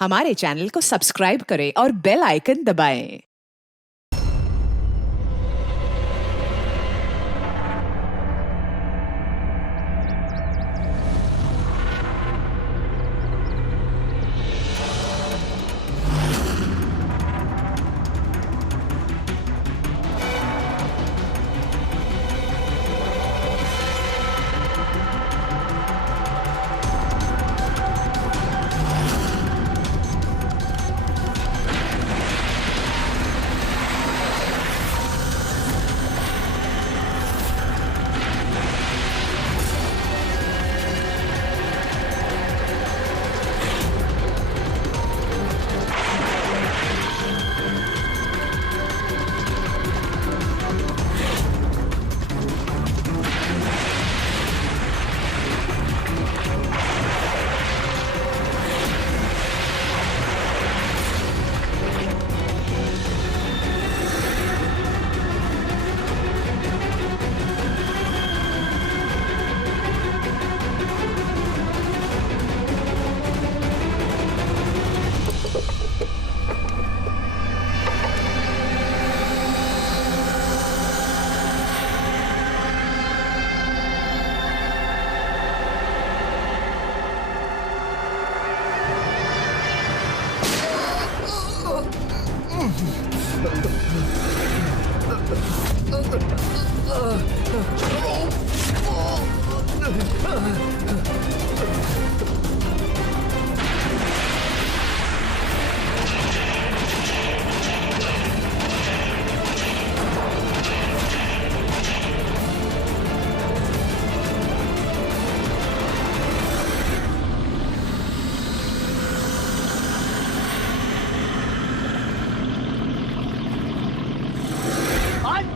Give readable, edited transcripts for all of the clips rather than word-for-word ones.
हमारे चैनल को सब्सक्राइब करें और बेल आइकन दबाएं।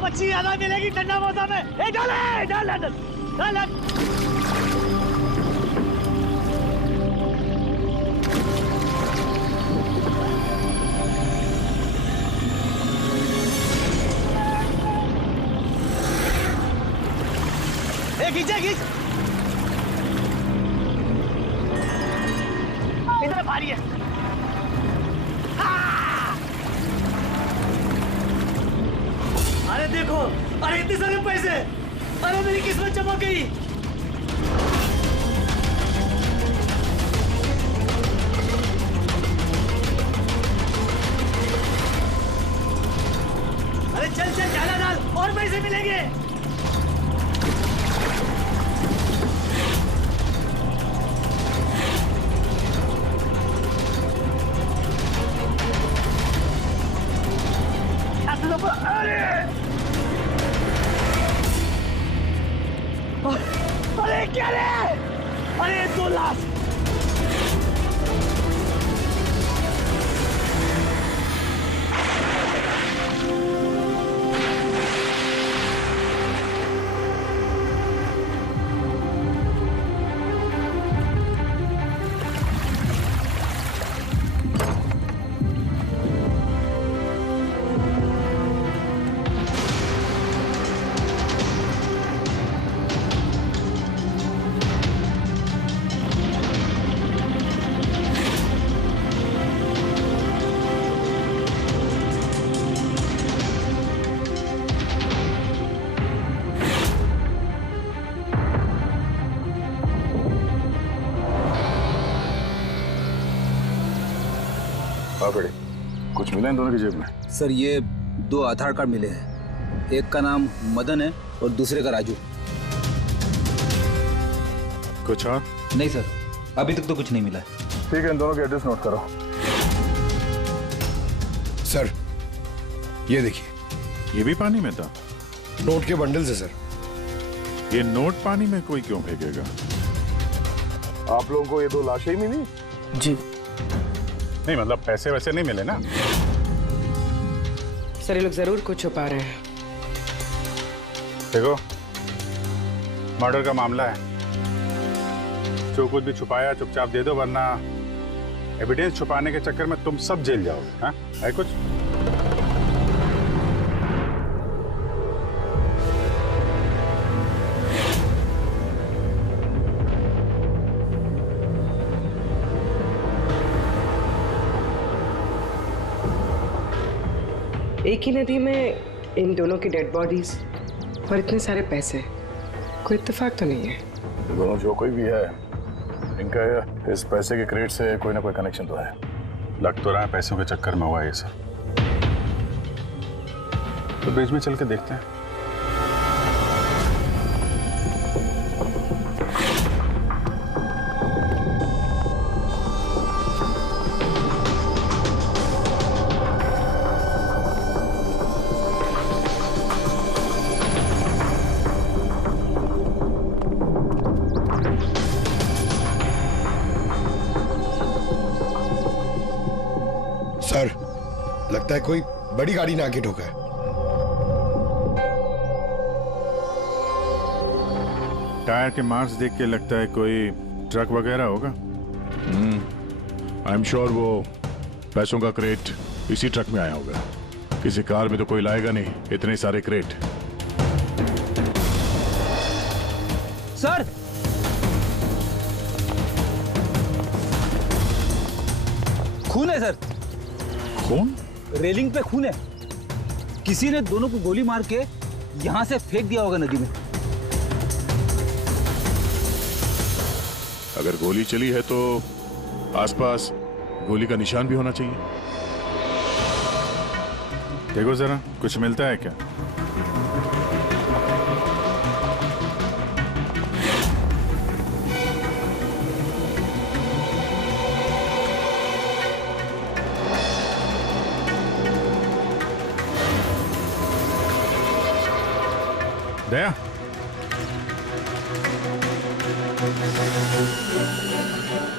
मच्छी ज्यादा मिलेगी ठंडा मौसम में। डाल डाल डाल डाल डाल। खींचा खींच, इधर भारी है। अरे देखो, अरे इतने सारे पैसे, अरे मेरी किस्मत चमक गई। अरे चल चल डाला डाल, और पैसे मिलेंगे। अरे क्या रे? अरे 2 लाख। बड़े कुछ मिला इन दोनों की जेब में? सर ये 2 आधार कार्ड मिले हैं, एक का नाम मदन है और दूसरे का राजू। कुछ और? नहीं सर, अभी तक तो कुछ नहीं मिला है। ठीक है, इन दोनों के एड्रेस नोट करो। सर ये देखिए, ये भी पानी में था? नोट के बंडल्स है सर। ये नोट पानी में कोई क्यों फेंकेगा? आप लोगों को ये 2 लाशें ही मिली? जी नहीं मतलब पैसे वैसे नहीं मिले ना? सर ये लोग जरूर कुछ छुपा रहे हैं। देखो मर्डर का मामला है, जो कुछ भी छुपाया चुपचाप दे दो, वरना एविडेंस छुपाने के चक्कर में तुम सब जेल जाओगे। हाँ है कुछ? एक ही नदी में इन दोनों की डेड बॉडीज और इतने सारे पैसे, कोई इत्तेफाक तो नहीं है? ये दोनों जो कोई भी है, इनका इस पैसे के क्रेट से कोई ना कोई कनेक्शन तो है। लग तो रहा है पैसों के चक्कर में हुआ है ये सब। तो बीच में चल के देखते हैं। सर, लगता है कोई बड़ी गाड़ी ने आके ठोका है। टायर के मार्क्स देख के लगता है कोई ट्रक वगैरह होगा। आई एम श्योर वो पैसों का क्रेट इसी ट्रक में आया होगा। किसी कार में तो कोई लाएगा नहीं इतने सारे क्रेट। सर, खून है सर। खून? रेलिंग पे खून है। किसी ने दोनों को गोली मार के यहां से फेंक दिया होगा नदी में। अगर गोली चली है तो आसपास गोली का निशान भी होना चाहिए। देखो जरा, कुछ मिलता है क्या? दया,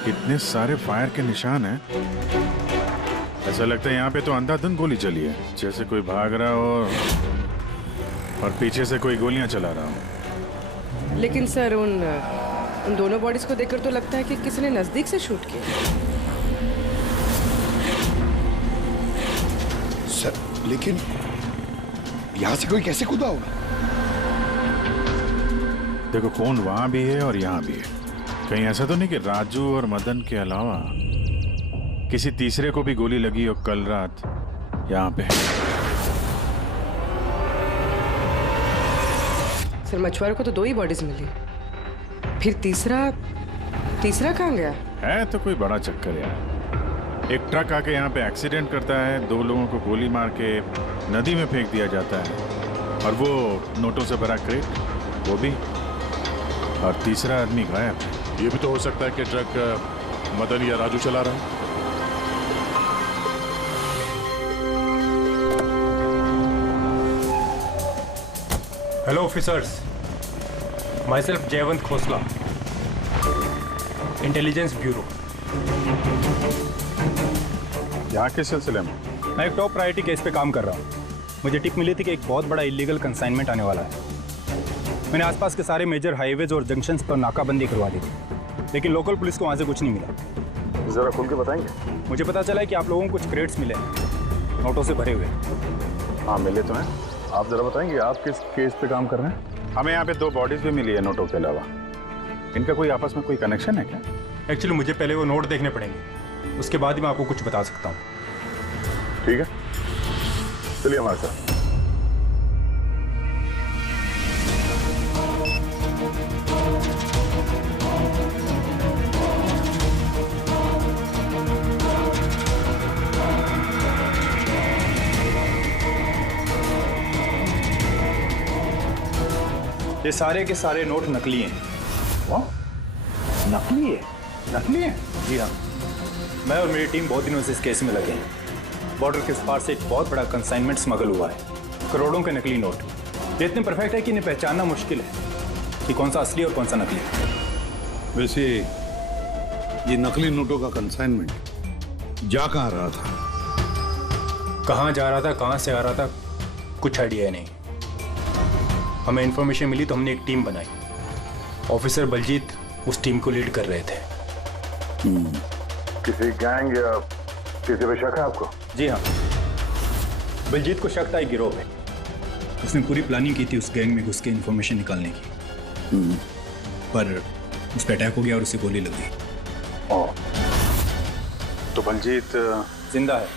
इतने सारे फायर के निशान हैं। ऐसा लगता है यहाँ पे तो अंधाधुंध गोली चली है, जैसे कोई भाग रहा हो और पीछे से कोई गोलियां चला रहा हो। लेकिन सर उन दोनों बॉडीज को देखकर तो लगता है कि किसी ने नजदीक से शूट किया। सर, लेकिन यहां से कोई कैसे कूदा होगा? देखो, खून वहां भी है और यहाँ भी है। कहीं ऐसा तो नहीं कि राजू और मदन के अलावा किसी तीसरे को भी गोली लगी हो कल रात यहाँ पे? सर, मछुआरों को तो 2 ही बॉडीज मिली, फिर तीसरा कहाँ गया? है तो कोई बड़ा चक्कर यार। एक ट्रक आके यहाँ पे एक्सीडेंट करता है, 2 लोगों को गोली मार के नदी में फेंक दिया जाता है, और वो नोटों से भरा क्रेट वो भी, और तीसरा आदमी गायब। ये भी तो हो सकता है कि ट्रक मदन या राजू चला रहा है। Hello officers, myself जयवंत खोसला, इंटेलिजेंस ब्यूरो। यहाँ के सिलसिले में? मैं एक टॉप प्रायोरिटी केस पे काम कर रहा हूँ। मुझे टिप मिली थी कि एक बहुत बड़ा इलीगल कंसाइनमेंट आने वाला है। मैंने आसपास के सारे मेजर हाईवेज और जंक्शंस पर नाकाबंदी करवा दी थी, लेकिन लोकल पुलिस को वहाँ से कुछ नहीं मिला। जरा खुल के बताएंगे? मुझे पता चला है कि आप लोगों को कुछ क्रेट्स मिले हैं, नोटों से भरे हुए। हाँ, मिले तो हैं। आप जरा बताएंगे आप किस केस पे काम कर रहे हैं? हमें यहाँ पे 2 बॉडीज भी मिली है नोटों के अलावा। इनका कोई आपस में कोई कनेक्शन है क्या? एक्चुअली मुझे पहले वो नोट देखने पड़ेंगे, उसके बाद ही मैं आपको कुछ बता सकता हूँ। ठीक है, चलिए हमारे साथ। ये सारे के सारे नोट नकली हैं। नकली है? नकली हैं? जी हाँ। मैं और मेरी टीम बहुत दिनों से इस केस में लगे हैं। बॉर्डर के पार से एक बहुत बड़ा कंसाइनमेंट स्मगल हुआ है, करोड़ों के नकली नोट। ये इतने परफेक्ट है कि इन्हें पहचानना मुश्किल है कि कौन सा असली और कौन सा नकली है। वैसे ये नकली नोटों का कंसाइनमेंट जा कहाँ रहा था? कहाँ जा रहा था, कहाँ से आ रहा था, कुछ आइडिया नहीं। हमें इन्फॉर्मेशन मिली तो हमने एक टीम बनाई। ऑफिसर बलजीत उस टीम को लीड कर रहे थे। किसी गैंग या किसी पे शक है आपको? जी हाँ, बलजीत को शक था एक गिरोह पे। उसने पूरी प्लानिंग की थी उस गैंग में घुस के इन्फॉर्मेशन निकालने की, पर उस पर अटैक हो गया और उसे गोली लग गई। तो बलजीत जिंदा है,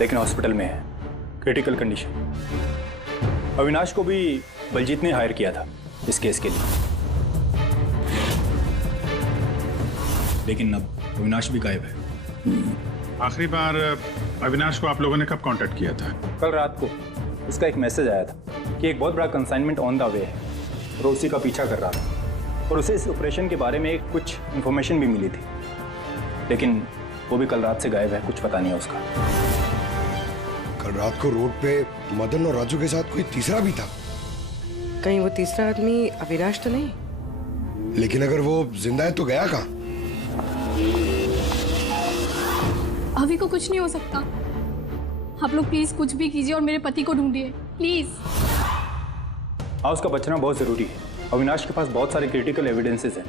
लेकिन हॉस्पिटल में है। Critical condition. अविनाश को भी बलजीत ने हायर किया था इस केस के लिए, लेकिन अब अविनाश भी गायब है। आखिरी बार अविनाश को आप लोगों ने कब कांटेक्ट किया था? कल रात को उसका एक मैसेज आया था कि एक बहुत बड़ा कंसाइनमेंट ऑन द वे है और उसी का पीछा कर रहा था, और उसे इस ऑपरेशन के बारे में कुछ इंफॉर्मेशन भी मिली थी, लेकिन वो भी कल रात से गायब है, कुछ पता नहीं है उसका। कल रात को रोड पे मदन और राजू के साथ कोई तीसरा भी था। कहीं वो तीसरा आदमी अविनाश तो नहीं? लेकिन अगर वो जिंदा है तो गया कहाँ? अभी को कुछ नहीं हो सकता। आप लोग प्लीज कुछ भी कीजिए और मेरे पति को ढूंढिए प्लीज। हाँ, उसका बचना बहुत जरूरी है। अविनाश के पास बहुत सारे क्रिटिकल एविडेंसेस हैं,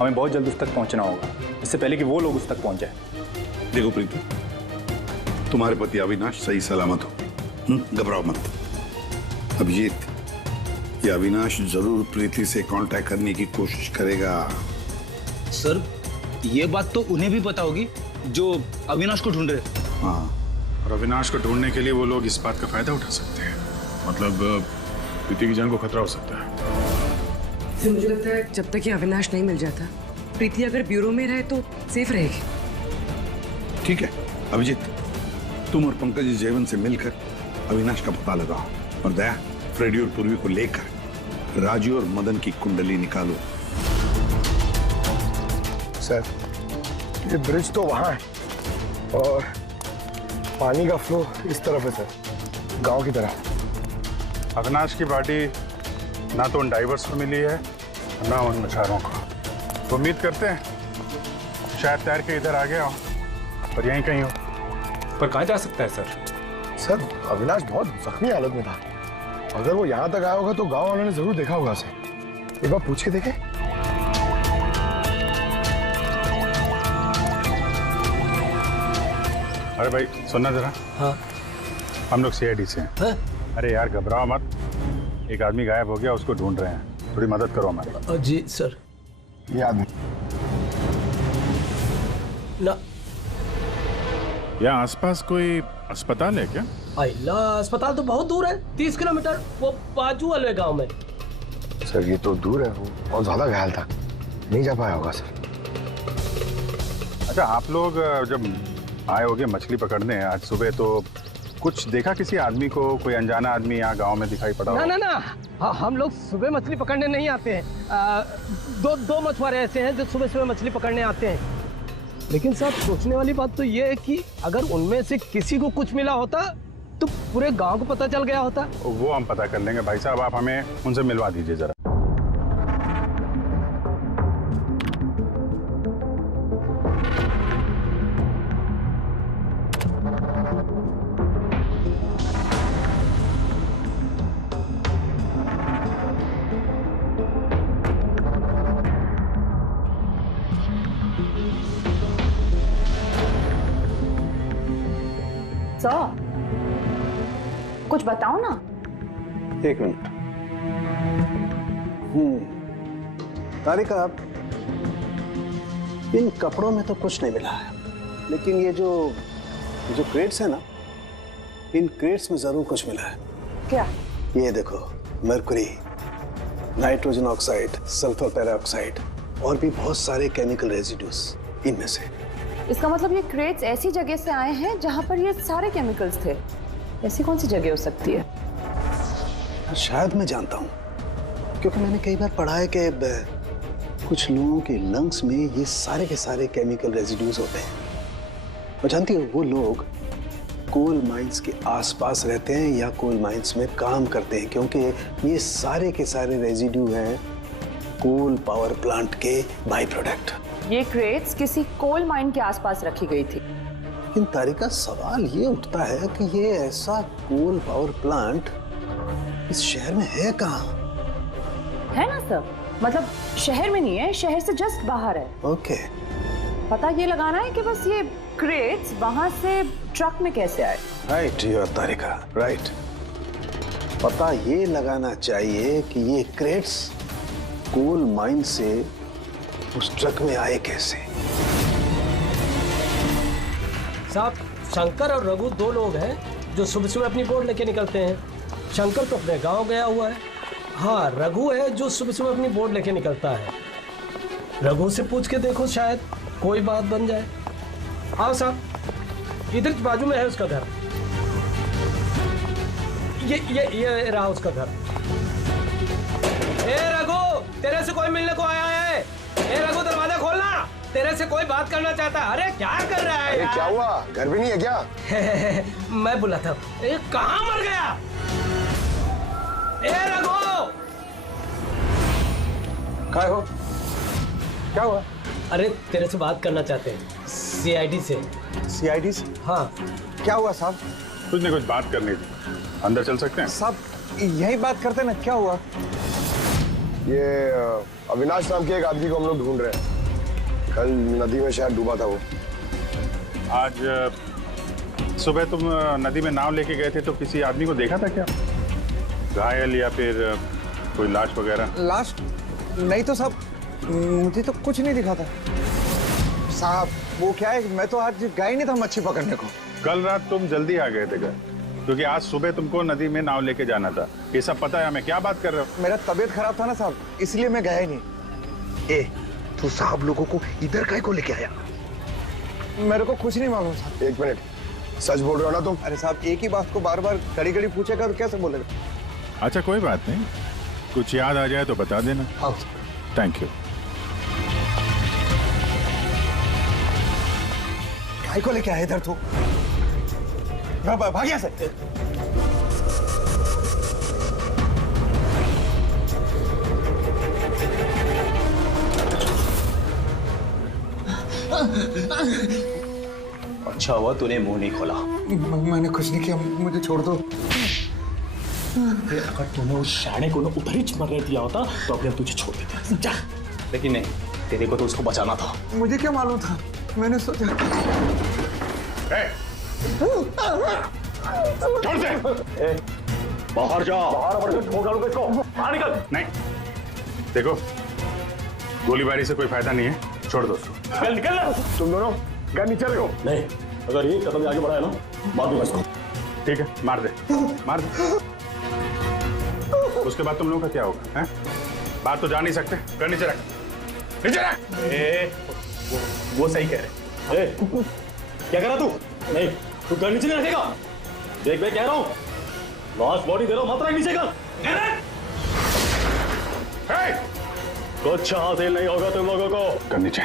हमें बहुत जल्द उस तक पहुंचना होगा, इससे पहले कि वो लोग उस तक पहुंच जाए। देखो प्रीति, तुम्हारे पति अविनाश सही सलामत हो, घबराओ मत। अभिजीत, ये अविनाश जरूर प्रीति से कांटेक्ट करने की कोशिश करेगा। सर, ये बात तो उन्हें भी पता होगी जो अविनाश को ढूंढ रहे। हाँ, और अविनाश को ढूंढने के लिए वो लोग इस बात का फायदा उठा सकते हैं, मतलब प्रीति की जान को खतरा हो सकता है। तो मुझे लगता है जब तक ये अविनाश नहीं मिल जाता, प्रीति अगर ब्यूरो में रहे तो सेफ रहेगी। ठीक है अभिजीत, तुम और पंकज जयवन से मिलकर अविनाश का पता लगाओ और दया, फ्रेडी और पूर्वी को लेकर राजू और मदन की कुंडली निकालो। सर, ये ब्रिज तो वहां है और पानी का फ्लो इस तरफ है सर, गांव की तरफ। अविनाश की बॉडी ना तो उन डाइवर्स को मिली है ना उन मछुआरों को। तो उम्मीद करते हैं शायद तैर के इधर आ गया हो और यहीं कहीं हो। पर कहाँ जा सकता है सर? सर, अविनाश बहुत जख्मी हालत में था। अगर वो यहाँ तक आया होगा तो गांव वालों ने जरूर देखा होगा उसे। एक बार पूछ के देखे। अरे भाई सुनना जरा। हाँ। हम लोग सीआईडी से हैं। हाँ? अरे यार घबराओ मत, एक आदमी गायब हो गया, उसको ढूंढ रहे हैं, थोड़ी मदद करो हमारी। जी सर। ये आदमी ना, यहाँ आसपास कोई अस्पताल है क्या? अल्लाह, अस्पताल तो बहुत दूर है, 30 किलोमीटर, वो बाजू वाले गांव में। सर, ये तो दूर है, वो बहुत ज्यादा घायल था, नहीं जा पाया होगा सर। अच्छा, आप लोग जब आए होगे मछली पकड़ने आज सुबह, तो कुछ देखा किसी आदमी को? कोई अनजाना आदमी यहाँ गांव में दिखाई पड़ा? ना, हाँ, हम लोग सुबह मछली पकड़ने नहीं आते हैं। दो मछुआरे ऐसे हैं जो सुबह सुबह मछली पकड़ने आते हैं। लेकिन साहब, सोचने वाली बात तो ये है कि अगर उनमें से किसी को कुछ मिला होता तो पूरे गांव को पता चल गया होता। वो हम पता कर लेंगे भाई साहब, आप हमें उनसे मिलवा दीजिए जरा। कुछ बताओ ना। एक मिनट। तारिका, इन कपड़ों में तो कुछ नहीं मिला है, लेकिन ये जो क्रेट्स है ना, इन क्रेट्स में जरूर कुछ मिला है। क्या? ये देखो, mercury, nitrogen oxide, sulphur peroxide और भी बहुत सारे केमिकल रेजिड्यूज इनमें से। इसका मतलब ये क्रेट्स ऐसी जगह से आए हैं जहां पर ये सारे केमिकल्स थे। ऐसी कौन सी जगह हो सकती है? शायद मैं जानता हूँ, क्योंकि मैंने कई बार पढ़ा है कि कुछ लोगों के लंग्स में ये सारे के सारे केमिकल रेजिड्यूज होते हैं। और जानती हो, वो लोग कोल माइंस के आसपास रहते हैं या कोल माइंस में काम करते हैं, क्योंकि ये सारे के सारे रेजिड्यू हैं कोल पावर प्लांट के बाई प्रोडक्ट। ये क्रेट्स किसी कोल माइन के आसपास रखी गई थी। लेकिन तारिका, सवाल ये उठता है कि ये ऐसा कोल पावर प्लांट इस शहर में है कहाँ? है ना सर, मतलब शहर में नहीं है, शहर से जस्ट बाहर है। ओके। पता ये लगाना है कि बस ये क्रेट्स वहां से ट्रक में कैसे आए। Right your Tarika, right. पता ये लगाना चाहिए कि ये क्रेट्स कोल माइन से उस ट्रक में आए कैसे। साहब, शंकर और रघु दो लोग हैं जो सुबह सुबह अपनी बोट लेके निकलते हैं। शंकर तो अपने गांव गया हुआ है। हाँ, रघु है जो सुबह सुबह अपनी बोट लेके निकलता है। रघु से पूछ के देखो, शायद कोई बात बन जाए। आओ साहब, इधर बाजू में है उसका घर। ये रहा उसका घर। ए रघु, तेरे से कोई मिलने को आया है। ए रघु, दरवाजा खोलना, तेरे से कोई बात करना चाहता है। अरे क्या कर रहा है यार? क्या हुआ, घर भी नहीं है क्या? मैं बुलाता हूँ। ए, कहाँ मर गया? ए रघु, क्या हो? क्या हुआ? अरे तेरे से बात करना चाहते हैं, सीआईडी से। सीआईडी से? हाँ। क्या हुआ साहब? कुछ नहीं, कुछ बात करनी थी। अंदर चल सकते हैं? साहब यही बात करते ना, क्या हुआ? ये अविनाश नाम के एक आदमी को हम लोग ढूंढ रहे हैं। कल नदी में शायद डूबा था वो। आज सुबह तुम नदी में नाव लेके गए थे तो किसी आदमी को देखा था क्या? घायल या फिर कोई लाश वगैरह? लाश नहीं तो साहब, मुझे तो कुछ नहीं दिखा था साहब। वो क्या है, मैं तो आज गया ही नहीं था मच्छी पकड़ने को। कल रात तुम जल्दी आ गए थे घर, क्योंकि आज सुबह तुमको नदी में नाव लेके जाना था। ये सब पता है हमें, क्या बात कर रहे हो? मेरा तबीयत खराब था ना साहब, इसलिए मैं गया ही नहीं। ए, तू साहब लोगों को इधर काहे को लेके आया? मेरे को कुछ नहीं मालूम साहब। एक मिनट, सच बोल रहे हो ना तुम? अरे साहब, एक ही बात को बार बार घड़ी घड़ी पूछेगा तो कैसे बोलेगा? अच्छा कोई बात नहीं, कुछ याद आ जाए तो बता देना। हाँ। Thank you. काहे को लेके आया इधर तू? भाग यहाँ से। अच्छा हुआ तूने मुंह नहीं खोला। मैंने कुछ नहीं किया, मुझे छोड़ दो। अगर तूने उस शाणे को उधर ही मरने दिया होता तो अपने तुझे छोड़ देते, जा। लेकिन नहीं, तेरे को तो उसको बचाना था। मुझे क्या मालूम था, मैंने सोचा। छोड़ दे। बाहर जा। बाहर ठोक डालूंगा इसको। बाहर निकल। नहीं, देखो गोलीबारी से कोई फायदा नहीं है, छोड़ दो उसको। निकल निकल। तुम दोनों घर नीचे रहो। नहीं, अगर ये कदम आगे बढ़ाया ना, मार दूंगा इसको। ठीक है, मार दे, मार दे। उसके बाद तुम लोगों का क्या होगा? हैं? बात तो जा नहीं सकते, कर नीचे रख, नीचे रख। वो सही कह रहे। क्या करा तू? नहीं, तू घर नीचे नहीं रखेगा। देख मैं कह रहा हूँ, लास्ट बॉडी दे रहा हूँ, मात्रा नीचे कर। कुछ हासिल नहीं होगा तुम लोगों को। कर नीचे।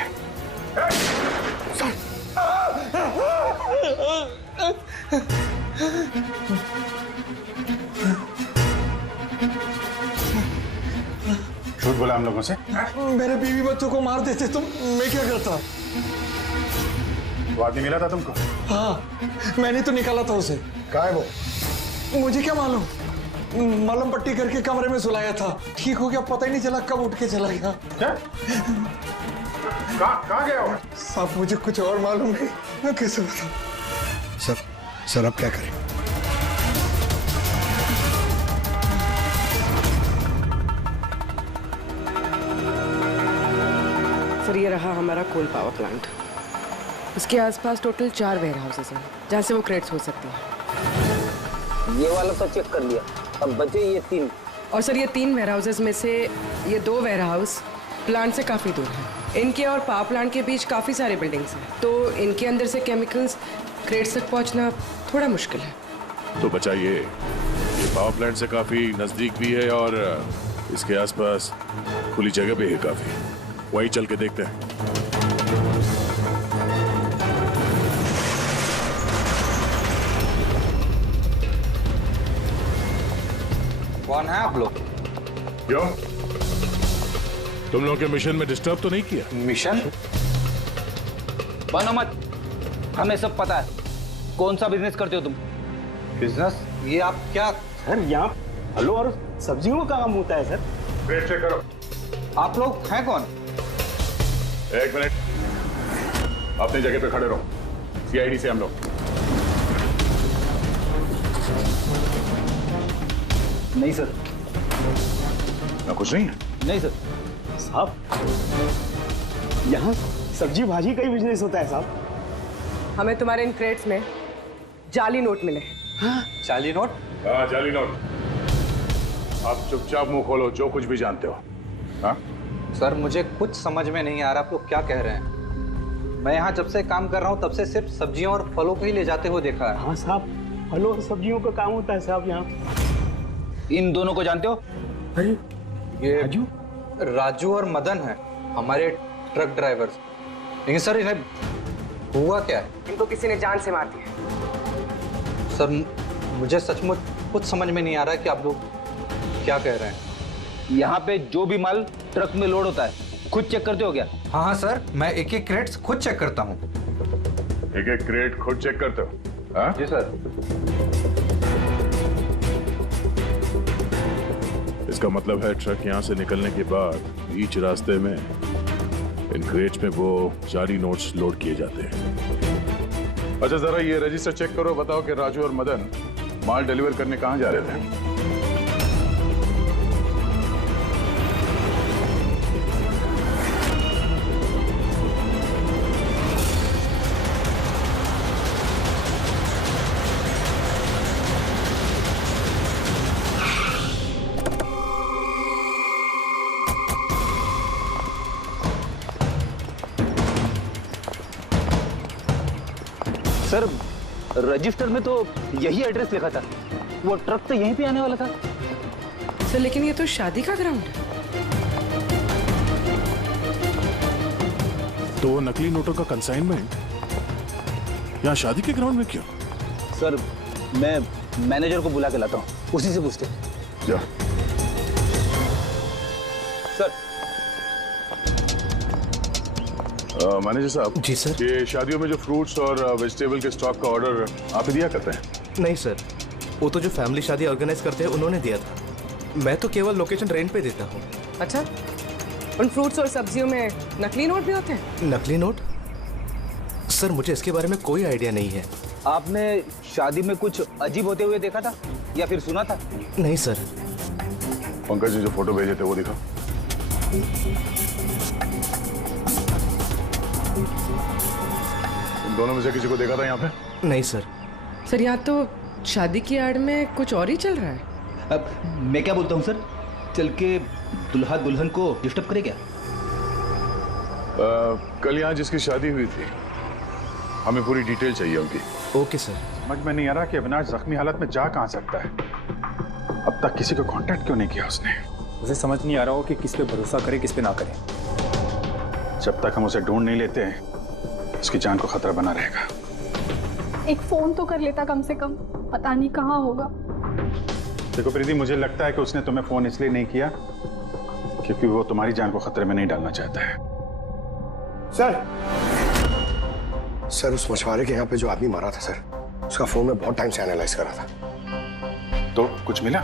झूठ बोला हम लोगों से। मेरे बीवी बच्चों को मार देते तुम, मैं क्या करता? वो आदमी मिला था तुमको? हाँ, मैंने तो निकाला था उसे। कहाँ है वो? मुझे क्या मालूम, मलम पट्टी करके कमरे में सुलाया था, ठीक हो गया, पता ही नहीं चला कब उठ के चला गया। क्या? कहाँ गया वो? साहब मुझे कुछ और मालूम नहीं, मैं कैसे बताऊं? सर अब क्या करें? सर ये रहा हमारा कोल पावर प्लांट। इसके आसपास टोटल 4 वेयर हाउसेस हैं जहाँ से वो क्रेट्स हो सकती हैं। ये वाला तो चेक कर लिया, अब बचे ये 3। और सर ये 3 वेयर हाउसेस में से ये 2 वेयर हाउस प्लांट से काफ़ी दूर हैं। इनके और पावर प्लांट के बीच काफ़ी सारे बिल्डिंग्स हैं, तो इनके अंदर से केमिकल्स क्रेट्स तक पहुँचना थोड़ा मुश्किल है। तो बचाइए, ये पावर प्लांट से काफ़ी नज़दीक भी है और इसके आसपास खुली जगह भी है काफ़ी, वहीं चल के देखते हैं। कौन है आप लोग? क्यों, तुम लोगों के मिशन में डिस्टर्ब तो नहीं किया? मिशन? बनो मत, हमें सब पता है। कौन सा बिजनेस करते हो तुम? बिजनेस? ये आप क्या? सर यहाँ फलों और सब्जियों का काम होता है सर। वेट चेक करो। आप लोग हैं कौन? एक मिनट, अपनी जगह पे खड़े रहो। सीआईडी से हम लोग। नहीं सर। ना कुछ नहीं है? नहीं सर। साहब यहाँ सब्जी भाजी का ही बिजनेस होता है साहब। हमें तुम्हारे इन क्रेट्स में जाली नोट मिले। 40 नोट? हाँ 40 नोट। आप चुपचाप मुंह खोलो, जो कुछ भी जानते हो। हाँ सर मुझे कुछ समझ में नहीं आ रहा आप लोग क्या कह रहे हैं। मैं यहाँ जब से काम कर रहा हूँ तब से सिर्फ सब्जियों और फलों को ही ले जाते हुए देखा है। हाँ साहब, फलों और सब्जियों का काम होता है साहब यहाँ। इन दोनों को जानते हो? अरे ये राजू और मदन है, हमारे ट्रक ड्राइवर्स। लेकिन सर इन्हें हुआ क्या है? इनको किसी ने जान से मार दिया। सर मुझे सचमुच कुछ समझ में नहीं आ रहा है कि आप लोग क्या कह रहे हैं। यहाँ पे जो भी माल ट्रक में लोड होता है खुद चेक करते हो क्या? हाँ हाँ सर, मैं एक एक क्रेट्स खुद चेक करता हूँ। एक एक क्रेट खुद चेक करते हो? हाँ जी सर। इसका मतलब है ट्रक यहाँ से निकलने के बाद बीच रास्ते में इन क्रेट्स में वो जाली नोट्स लोड किए जाते हैं। अच्छा जरा ये रजिस्टर चेक करो, बताओ कि राजू और मदन माल डिलीवर करने कहाँ जा रहे थे? सर रजिस्टर में तो यही एड्रेस लिखा था, वो ट्रक तो यहीं पे आने वाला था। सर लेकिन ये तो शादी का ग्राउंड है। तो नकली नोटों का कंसाइनमेंट यहाँ शादी के ग्राउंड में क्यों? सर मैं मैनेजर को बुला के लाता हूँ, उसी से पूछते। जा। सर मैनेजर साहब। जी सर। ये शादियों में जो फ्रूट्स और वेजिटेबल के स्टॉक का ऑर्डर आप ही दिया करते हैं? नहीं सर, वो तो जो फैमिली शादी ऑर्गेनाइज करते हैं उन्होंने दिया था। मैं तो केवल लोकेशन रेंट पे देता हूँ। अच्छा, उन फ्रूट्स और सब्जियों में नकली नोट भी होते हैं? नकली नोट? सर मुझे इसके बारे में कोई आइडिया नहीं है। आपने शादी में कुछ अजीब होते हुए देखा था या फिर सुना था? नहीं सर। पंकज ने जो फोटो भेजे थे वो दिखा। दोनों में से किसी को देखा था यहाँ पे? नहीं सर। सर यहाँ तो शादी की आड़ में कुछ और ही चल रहा है। अब मैं क्या बोलता हूँ सर, चल के दुल्हा दुल्हन को डिस्टर्ब करे क्या? कल यहाँ जिसकी शादी हुई थी हमें पूरी डिटेल चाहिए उनकी। Okay sir. समझ में नहीं आ रहा कि अविनाश जख्मी हालत में जा कहाँ सकता है। अब तक किसी को कांटेक्ट क्यों नहीं किया उसने? उसे समझ नहीं आ रहा हो कि किस पे भरोसा करे किस पे ना करे। जब तक हम उसे ढूंढ नहीं लेते हैं उसकी जान को खतरा बना रहेगा। एक फोन तो कर लेता कम से कम, पता नहीं कहाँ होगा। देखो प्रीति, मुझे लगता है कि उसने तुम्हें फोन इसलिए नहीं किया क्योंकि वो तुम्हारी जान को खतरे में नहीं डालना चाहता है। सर उस मछुआरे के यहाँ पे जो आदमी मारा था सर, उसका फोन में बहुत टाइम से एनालाइज कर रहा था। तो कुछ मिला?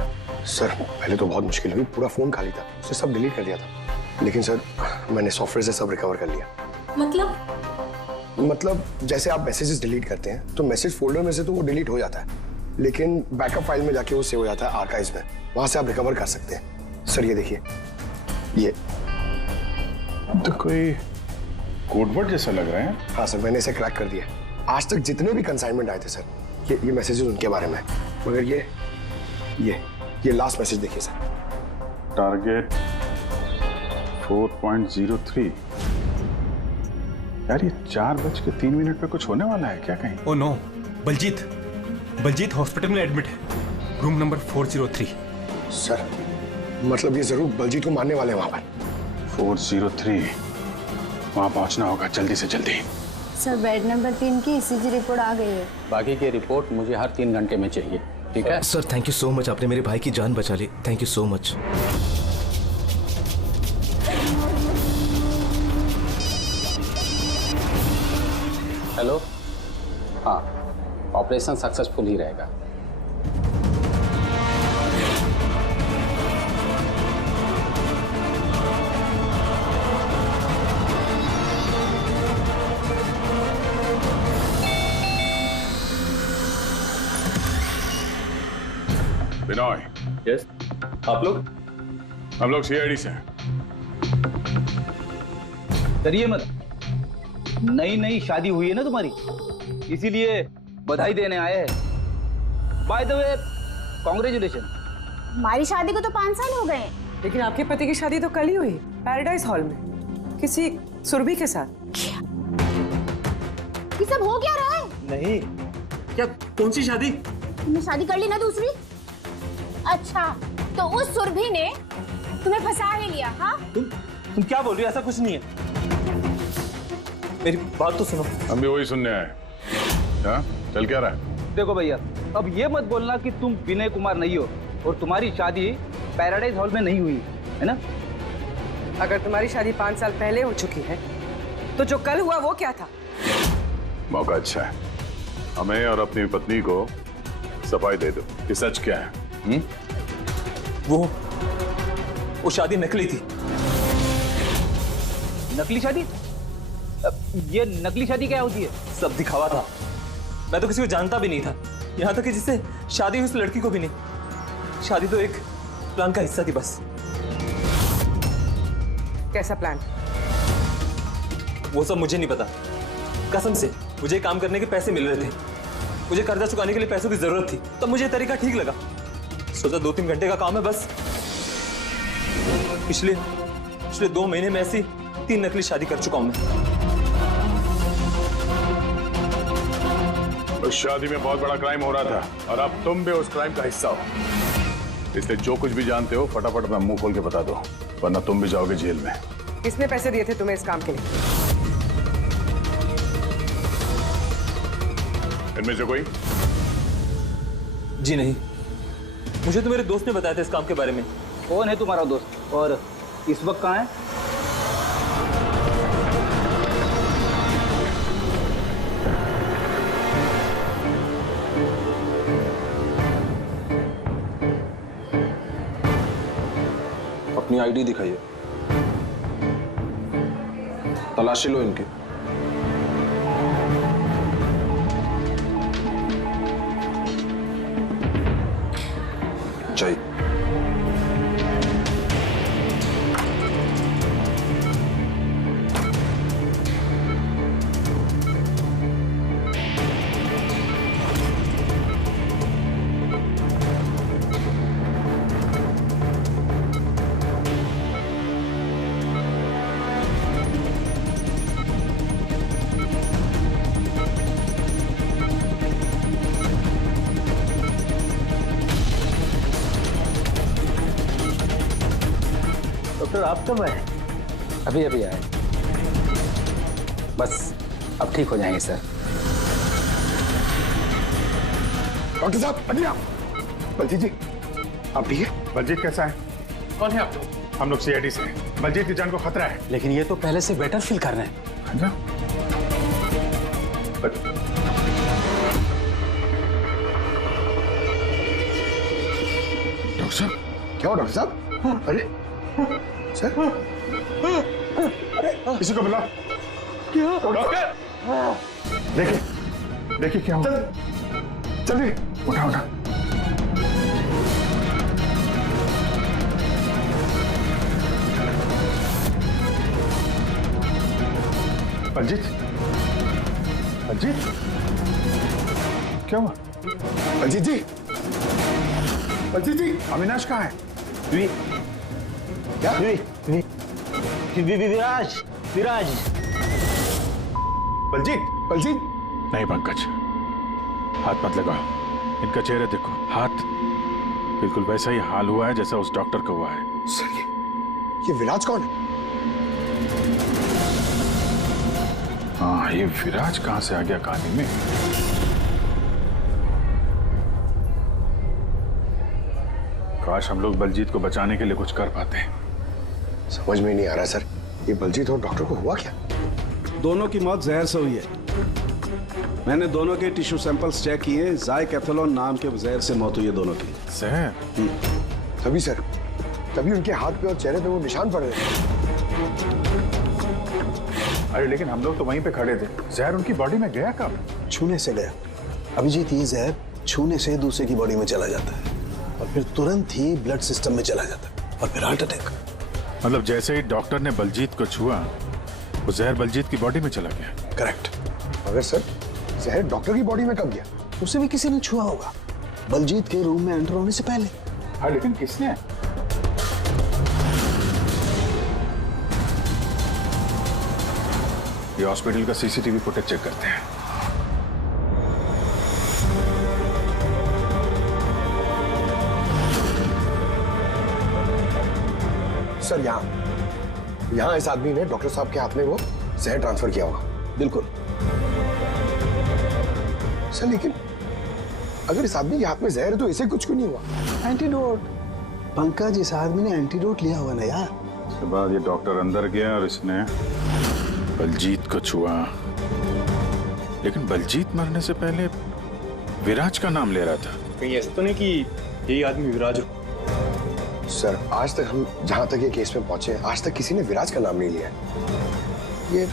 सर पहले तो बहुत मुश्किल हुई, पूरा फोन खाली था, उसे सब डिलीट कर दिया था। लेकिन सर मैंने सॉफ्टवेयर से सब रिकवर कर लिया। मतलब जैसे आप मैसेजेस डिलीट करते हैं तो मैसेज फोल्डर में से तो वो डिलीट हो जाता है, लेकिन बैकअप फाइल में जाके वो सेव हो जाता है आर्काइव्स में, वहां से आप रिकवर कर सकते हैं। सर ये देखिए, ये तो कोई कोडवर्ड जैसा लग रहा है। हाँ सर, मैंने इसे क्रैक कर दिया। आज तक जितने भी कंसाइनमेंट आए थे सर, ये मैसेजेस उनके बारे में, मगर ये लास्ट मैसेज देखिए सर। टारगेट 4.03। यार ये 4:03 पे कुछ होने वाला है क्या कहीं? ओ नो, बलजीत हॉस्पिटल में एडमिट है, रूम नंबर 403। सर मतलब ये जरूर बलजीत को मारने वाले हैं वहां पर। 403 वहां पहुंचना होगा जल्दी से जल्दी। सर बेड नंबर 3 की ईसीजी रिपोर्ट आ गई है। बाकी की रिपोर्ट मुझे हर 3 घंटे में चाहिए, ठीक है? Sir thank you so much, आपने मेरे भाई की जान बचा ली। Thank you so much. Hello, हाँ, ऑपरेशन सक्सेसफुल ही रहेगा। बिनॉय। यस। आप लोग? हम लोग सीआईडी से हैं। डरिए मत, नई शादी हुई है ना तुम्हारी, इसीलिए बधाई देने आए हैं। By the way congratulation. हमारी शादी को तो 5 साल हो गए। लेकिन आपके पति की शादी तो कल ही हुई, पैराडाइज हॉल में, किसी सुरभि के साथ। ये सब हो क्या रहा है? नहीं, क्या कौन सी शादी? तुमने शादी कर ली ना दूसरी? अच्छा, तो उस सुरभि ने तुम्हें फंसा ही लिया? हाँ, तुम क्या बोल रही हो? ऐसा कुछ नहीं है। मेरी बात तो सुनो। हम भी वही सुनने आए। हाँ, चल क्या रहा है? देखो भैया, अब ये मत बोलना कि तुम विनय कुमार नहीं हो और तुम्हारी शादी पैराडाइज हॉल में नहीं हुई है ना? अगर तुम्हारी शादी 5 साल पहले हो चुकी है तो जो कल हुआ वो क्या था? मौका अच्छा है, हमें और अपनी पत्नी को सफाई दे दो कि सच क्या है। वो शादी नकली थी। नकली शादी? ये नकली शादी क्या होती है? सब दिखावा था। मैं तो किसी को जानता भी नहीं था, यहाँ तक कि जिससे शादी हुई उस लड़की को भी नहीं। शादी तो एक प्लान का हिस्सा थी बस। कैसा प्लान? वो सब मुझे नहीं पता। कसम से मुझे काम करने के पैसे मिल रहे थे, मुझे कर्जा चुकाने के लिए पैसों की जरूरत थी, तब मुझे तरीका ठीक लगा। सोचा 2-3 घंटे का काम है बस। पिछले 2 महीने में ऐसी 3 नकली शादी कर चुका हूं मैं। उस शादी में बहुत बड़ा क्राइम हो रहा था और अब तुम भी उस क्राइम का हिस्सा हो, इसलिए जो कुछ भी जानते हो फटाफट अपना मुंह खोल के बता दो, वरना तुम भी जाओगे जेल में। किसने पैसे दिए थे तुम्हें इस काम के लिए? इनमें से कोई? जी नहीं, मुझे तो मेरे दोस्त ने बताया था इस काम के बारे में। कौन है तुम्हारा दोस्त और इस वक्त कहाँ है? अपनी आईडी दिखाइए, तलाशी लो इनकी। चाहिए डॉक्टर आप कब आए? अभी अभी आए, बस अब ठीक हो जाएंगे सर। डॉक्टर साहब बढ़िया। बलजीत जी आप ठीक है? बलजीत कैसा है? कौन है आप लोग? हम लोग सीआईडी से हैं। बलजीत की जान को खतरा है। लेकिन ये तो पहले से बेटर फील कर रहे हैं। डॉक्टर साहब क्या हो? डॉक्टर साहब अरे सर, किसी को बुला। क्या डॉक्टर? देखिए क्या हुआ। चलिए उठा उठा। बलजीत, बलजीत क्या हुआ? बलजीत जी, बलजीत जी अविनाश कहाँ है? क्या? विराज, विराज। बलजीत, बलजीत नहीं पंकज, हाथ मत लगाओ। इनका चेहरा देखो, हाथ बिल्कुल वैसा ही हाल हुआ है जैसा उस डॉक्टर का हुआ है। सर ये विराज कौन है? हाँ, ये विराज कहाँ से आ गया कहानी में? काश हम लोग बलजीत को बचाने के लिए कुछ कर पाते। समझ में नहीं आ रहा सर, ये बलजीत और डॉक्टर को हुआ क्या? दोनों की मौत जहर से हुई है। मैंने दोनों के टिश्यू सैंपल्स चेक किए, ज़ाइकैथोलोन नाम के जहर से मौत हुई है दोनों की। जहर? तभी सर, तभी उनके हाथ पे और चेहरे पे वो निशान पड़ रहे थे। अरे लेकिन हम लोग तो वहीं पे खड़े थे, जहर उनकी बॉडी में गया कब? छूने से गया। अभिजीत, ये जहर छूने से दूसरे की बॉडी में चला जाता है और फिर तुरंत ही ब्लड सिस्टम में चला जाता है और फिर हार्ट अटैक। मतलब जैसे ही डॉक्टर ने बलजीत को छुआ, वो जहर बलजीत की बॉडी में चला गया। करेक्ट। मगर सर, जहर डॉक्टर की बॉडी में कब गया? उसे भी किसी ने छुआ होगा। बलजीत के रूम में एंटर होने से पहले। हाँ, लेकिन किसने? ये हॉस्पिटल का सीसीटीवी फुटेज चेक करते हैं। सर यहाँ इस आदमी ने डॉक्टर साहब के हाथ में वो जहर ट्रांसफर किया होगा। बिल्कुल सर, लेकिन अगर इस आदमी के हाथ में जहर है तो इसे कुछ क्यों नहीं हुआ? एंटीडोट। पंकज, इस आदमी ने एंटीडोट लिया हुआ ना यार। उसके बाद ये डॉक्टर अंदर गया और इसने बलजीत को छुआ, लेकिन बलजीत मरने से पहले विराज का नाम ले रहा था। कहीं ऐसा तो नहीं कि यही आदमी विराज हो? सर, आज तक हम जहां तक ये केस में पहुंचे, आज तक किसी ने विराज का नाम नहीं लिया है। ये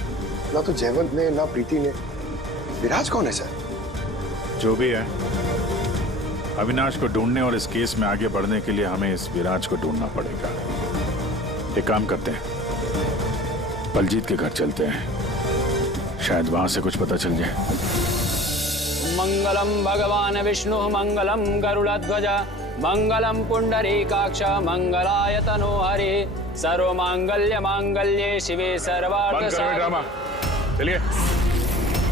ना तो जयवंत ने ना प्रीति ने। विराज कौन है सर? जो भी है, अविनाश को ढूंढने और इस केस में आगे बढ़ने के लिए हमें इस विराज को ढूंढना पड़ेगा। एक काम करते हैं, बलजीत के घर चलते हैं, शायद वहां से कुछ पता चल जाए। मंगलम भगवान विष्णु मंगलम गरुड़ध्वज मंगलम पुंडरीकाक्ष मंगलाय तनोहरे सर्व मांगल्य मांगल्ये शिवे सर्वार्थ साधके। चलिए।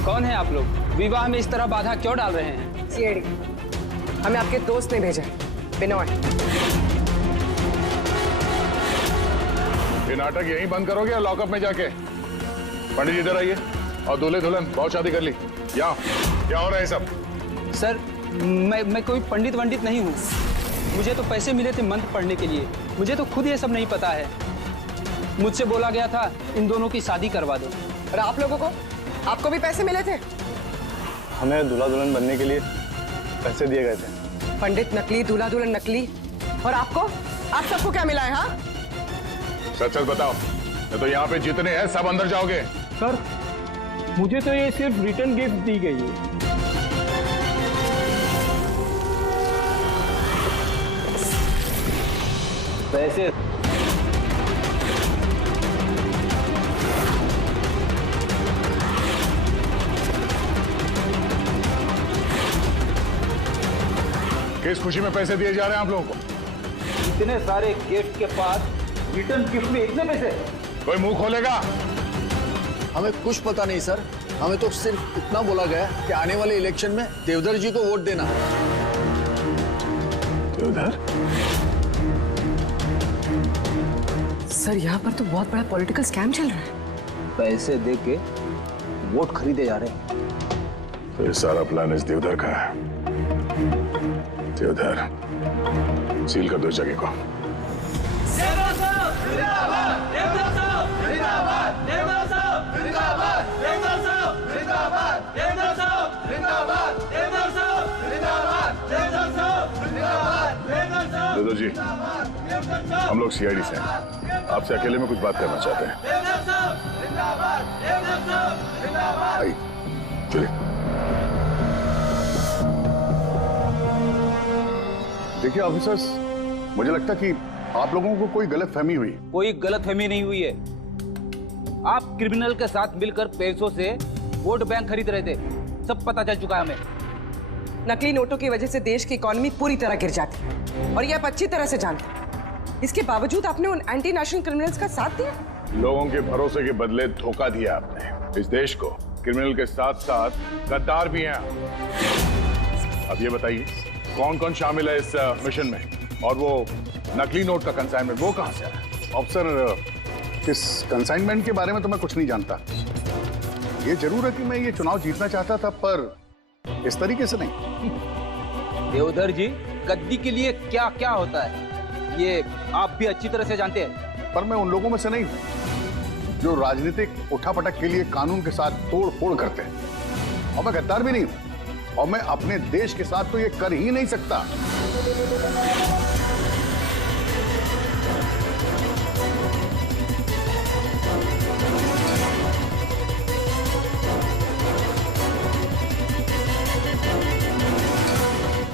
कौन है आप लोग? विवाह में इस तरह बाधा क्यों डाल रहे हैं? सीआईडी, हमें आपके दोस्त ने भेजा। बिनोय, ये नाटक यहीं बंद करोगे या लॉकअप में जाके? पंडित जी इधर आइए और दूल्हे दुल्हन बहुत शादी कर ली। यहाँ क्या हो रहा है सब? सर, मैं कोई पंडित वंडित नहीं हूँ। मुझे तो पैसे मिले थे मंत्र पढ़ने के लिए। मुझे तो खुद ये सब नहीं पता है। मुझसे बोला गया था इन दोनों की शादी करवा दो। और आप लोगों को? आपको भी पैसे मिले थे? हमें दूल्हा दुल्हन बनने के लिए पैसे दिए गए थे। पंडित नकली, दूल्हा दुल्हन नकली, और आपको? आप सबको क्या मिला है? हाँ, सच सच बताओ, तो यहाँ पे जितने हैं सब अंदर जाओगे। सर, मुझे तो ये सिर्फ रिटर्न गिफ्ट दी गई है। पैसे किस खुशी में पैसे दिए जा रहे हैं आप लोगों को? इतने सारे गिफ्ट के पास रिटर्न गिफ्ट में इतने पैसे? कोई मुंह खोलेगा? हमें कुछ पता नहीं सर, हमें तो सिर्फ इतना बोला गया कि आने वाले इलेक्शन में देवधर जी को वोट देना। देवधर? सर, यहाँ पर तो बहुत बड़ा पॉलिटिकल स्कैम चल रहा है। पैसे दे के वोट खरीदे जा रहे हैं। तो ये सारा प्लान इस देवधर का है। देवधर, सील कर दो इस जगह को। देवधर जी, हम लोग सीआईडी से हैं, आपसे अकेले में कुछ बात करना चाहते हैं। आइए, चलिए। देखिए ऑफिसर्स, मुझे लगता कि आप लोगों को कोई गलतफहमी हुई। कोई गलतफहमी नहीं हुई है। आप क्रिमिनल के साथ मिलकर पैसों से वोट बैंक खरीद रहे थे, सब पता चल चुका है हमें। नकली नोटों की वजह से देश की इकोनॉमी पूरी तरह गिर जाती है और ये आप अच्छी तरह से जानते हैं। इसके बावजूद आपने उन एंटी नेशनल क्रिमिनल्स का साथ दिया। लोगों के भरोसे के बदले धोखा दिया आपने इस देश को। क्रिमिनल के साथ साथ गद्दार भी हैं। अब ये बताइए, कौन कौन शामिल है इस मिशन में? और वो नकली नोट का कंसाइनमेंट वो कहां से आया? ऑफिसर, इस कंसाइनमेंट के बारे में तो मैं कुछ नहीं जानता। ये जरूर है कि मैं ये चुनाव जीतना चाहता था, पर इस तरीके से नहीं। देवधर जी, गद्दी के लिए क्या क्या होता है ये आप भी अच्छी तरह से जानते हैं। पर मैं उन लोगों में से नहीं हूं जो राजनीतिक उठापटक के लिए कानून के साथ तोड़ फोड़ करते हैं। और मैं गद्दार भी नहीं हूं, और मैं अपने देश के साथ तो ये कर ही नहीं सकता।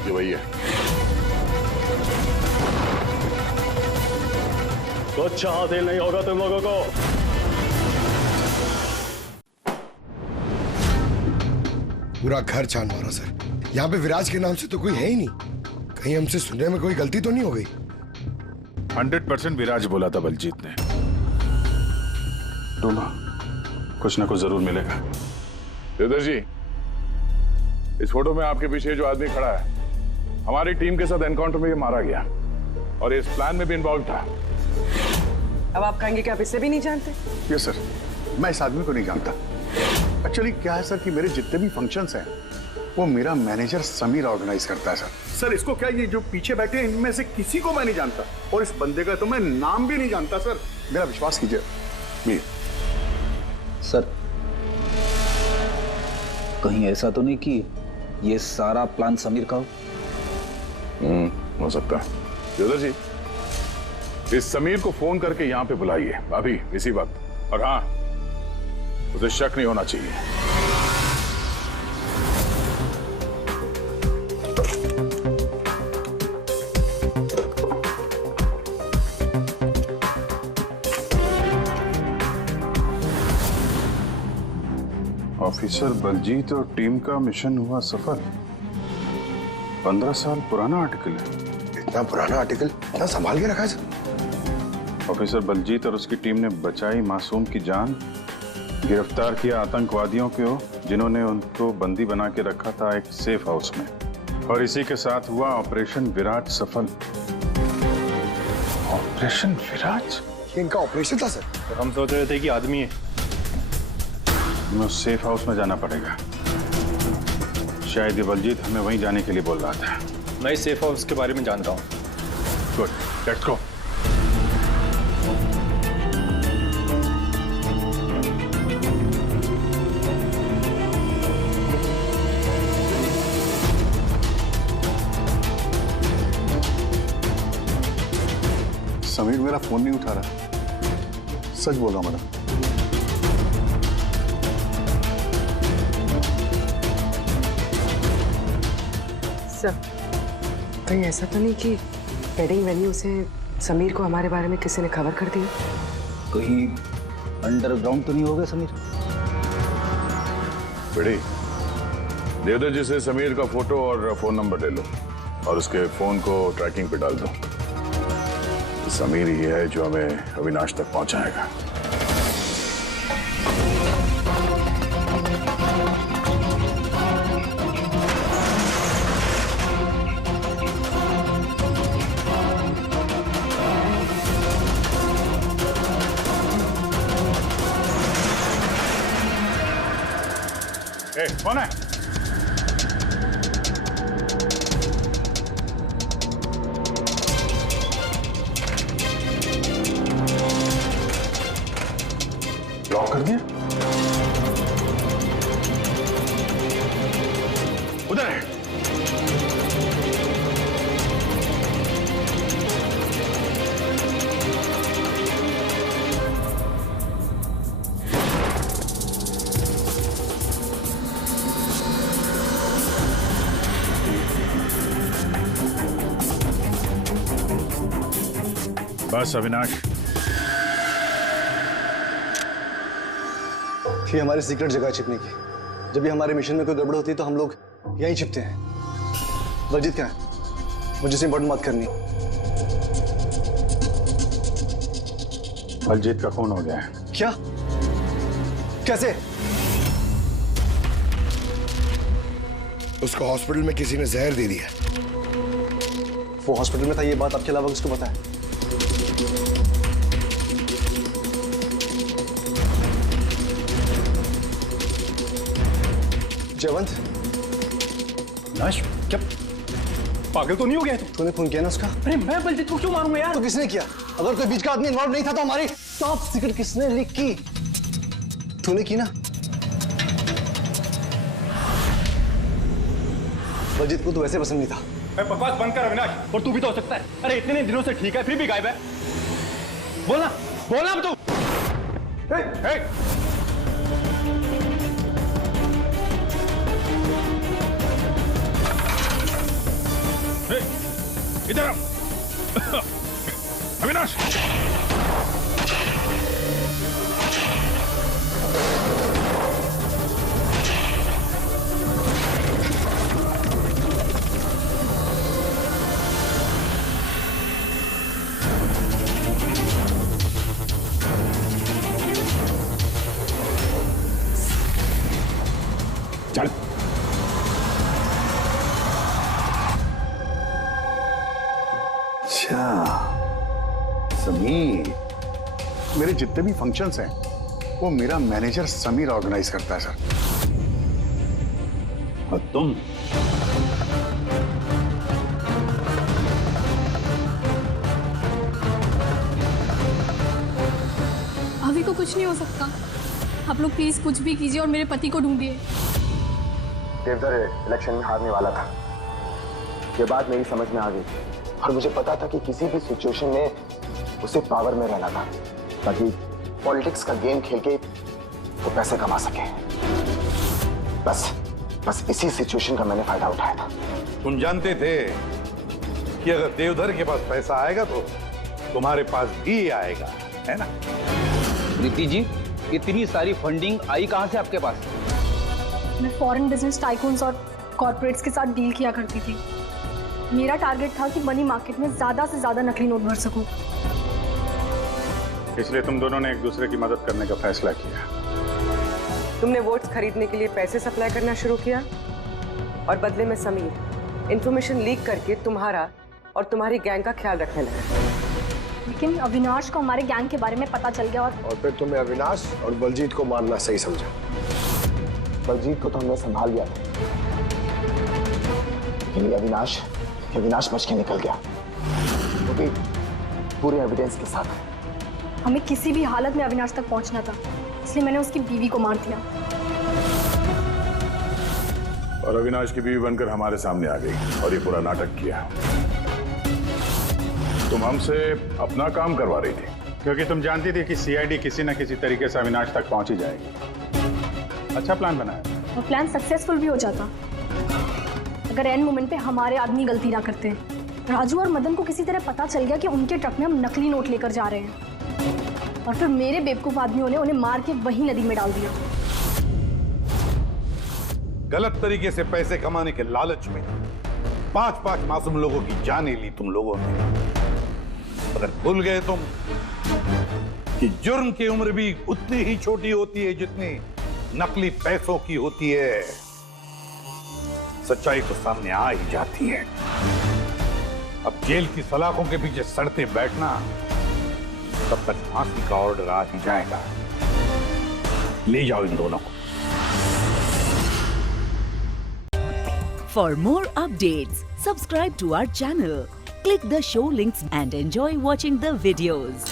ये वही है। कुछ हासिल नहीं होगा तुम लोगों को। पूरा घर छान मारा सर। यहाँ पे विराज के नाम से तो कोई है ही नहीं। कहीं हमसे सुनने में कोई गलती तो नहीं हो गई? 100% विराज बोला था बलजीत ने। डूमा, कुछ ना कुछ जरूर मिलेगा। देवदत्त जी, इस फोटो में आपके पीछे जो आदमी खड़ा है, हमारी टीम के साथ एनकाउंटर में ये मारा गया और इस प्लान में भी इन्वॉल्व था। अब आप कहेंगे कि आप इससे भी नहीं जानते? यस सर, मैं इस आदमी को नहीं जानता। एक्चुअली क्या है सर कि मेरे जितने भी फंक्शंस हैं वो मेरा मैनेजर समीर ऑर्गेनाइज करता है सर। सर इसको क्या, ये जो पीछे बैठे हैं इनमें से किसी को मैं नहीं जानता और इस बंदे का तो मैं नाम भी नहीं जानता सर। मेरा विश्वास कीजिए मीर। सर कहीं ऐसा तो नहीं कि ये सारा प्लान समीर का हो? हो सकता है। देवदत्त जी, इस समीर को फोन करके यहाँ पे बुलाइए अभी इसी वक्त। और हाँ, उसे शक नहीं होना चाहिए। ऑफिसर बलजीत और टीम का मिशन हुआ सफल। 15 साल पुराना आर्टिकल है। इतना पुराना आर्टिकल क्या संभाल के रखा है सर? ऑफिसर बलजीत और उसकी टीम ने बचाई मासूम की जान, गिरफ्तार किया आतंकवादियों को जिन्होंने उनको बंदी बना के रखा था एक सेफ हाउस में, और इसी के साथ हुआ ऑपरेशन विराट सफल। ऑपरेशन विराट? ये इनका ऑपरेशन था सर? तो हम सोच रहे थे कि आदमी है। हमें उस सेफ हाउस में जाना पड़ेगा। शायद ये बलजीत हमें वहीं जाने के लिए बोल रहा था। मैं इस सेफ हाउस के बारे में जानता हूँ। Good, let's go. समीर मेरा फोन नहीं उठा रहा। सच बोल रहा हूं मैडम। सर, कहीं ऐसा तो नहीं कि वेडिंग वेन्यू से समीर को हमारे बारे में किसी ने खबर कर दी? कहीं अंडरग्राउंड तो नहीं हो गया समीर? बेटी, देवदत्त जी से समीर का फोटो और फोन नंबर ले लो और उसके फोन को ट्रैकिंग पे डाल दो। समीर ही है जो हमें अविनाश तक पहुंचाएगा। कौन है? लॉक कर दिया? उधर है। बस अविनाश, ये हमारी सीक्रेट जगह छिपने की। जब भी हमारे मिशन में कोई गड़बड़ होती है तो हम लोग यहीं छिपते हैं। बलजीत कहाँ है? मुझे से इंपॉर्टेंट बात करनी। बलजीत का खून हो गया है। क्या? कैसे? उसको हॉस्पिटल में किसी ने जहर दे दिया। वो हॉस्पिटल में था, ये बात आपके अलावा किसको पता है? जयवंत, नाश, क्या पागल तो नहीं हो गया तू? तूने खून किया ना उसका? अरे मैं बलजीत को क्यों मारूंगा यार? तो किसने किया? अगर कोई बीच का आदमी इन्वॉल्व नहीं था तो हमारी टॉप सीक्रेट किसने लीक की? तूने की ना? बलजीत को तो वैसे पसंद नहीं था। बकवास बंद कर अविनाश, और तू भी तो हो सकता है। अरे इतने दिनों से ठीक है, फिर भी गायब है। बोलना बोलना अब तू। इधर आओ। अविनाश, अच्छा, समीर। मेरे जितने भी फंक्शंस हैं वो मेरा मैनेजर समीर ऑर्गेनाइज करता है सर। और तुम अभी को कुछ नहीं हो सकता। आप लोग प्लीज कुछ भी कीजिए और मेरे पति को ढूंढिए। देवधर इलेक्शन में हारने वाला था, ये बात मेरी समझ में आ गई और मुझे पता था कि किसी भी सिचुएशन में उसे पावर में रहना था ताकि पॉलिटिक्स का गेम खेल के वो पैसे कमा सके। बस इसी सिचुएशन का मैंने फायदा उठाया था। तुम जानते थे कि अगर देवधर के पास पैसा आएगा तो तुम्हारे पास भी आएगा, है ना? प्रीति जी, इतनी सारी फंडिंग आई कहां से आपके पास? मैं फॉरेन बिजनेस टाइकून्स और कॉर्पोरेट्स के साथ डील किया करती थी। मेरा टारगेट था कि मनी मार्केट में ज्यादा से ज्यादा नकली नोट भर सकूं। इसलिए तुम दोनों ने एक दूसरे की मदद करने का फैसला किया। तुमने वोट्स खरीदने के लिए पैसे सप्लाई करना शुरू किया और बदले में समीर इंफॉर्मेशन लीक करके तुम्हारा और तुम्हारी गैंग का ख्याल रखने लगा। लेकिन अविनाश को हमारे गैंग के बारे में पता चल गया और फिर तुमने अविनाश और बलजीत को मारना सही समझा। बलजीत को तो हमने संभाल लिया था, लेकिन अविनाश बच के निकल गया, वो भी पूरे एविडेंस के साथ। हमें किसी भी हालत में अविनाश तक पहुंचना था, इसलिए मैंने उसकी बीवी को मार दिया। और अविनाश की बीवी बनकर हमारे सामने आ गई और ये पूरा नाटक किया। तुम हमसे अपना काम करवा रही थी क्योंकि तुम जानती थी कि सीआईडी किसी न किसी तरीके से अविनाश तक पहुंच ही जाएगी। अच्छा प्लान बनाया। और प्लान सक्सेसफुल भी हो जाता अगर एंड मोमेंट पे हमारे आदमी गलती ना करते। राजू और मदन को किसी तरह पता चल गया कि उनके ट्रक में हम नकली नोट लेकर जा रहे हैं और फिर मेरे बेवकूफ आदमियों ने उन्हें मार के वही नदी में डाल दिया। गलत तरीके से पैसे कमाने के लालच में 5-5 मासूम लोगों की जानें ली तुम लोगों ने। अगर भूल गए तुम कि जुर्म की उम्र भी उतनी ही छोटी होती है जितनी नकली पैसों की होती है। सच्चाई तो सामने आ ही जाती है। अब जेल की सलाखों के पीछे सड़ते बैठना, तब तक फांसी का ऑर्डर आ ही जाएगा। ले जाओ इन दोनों को। For more updates, subscribe to our channel, click the show links and enjoy watching the videos.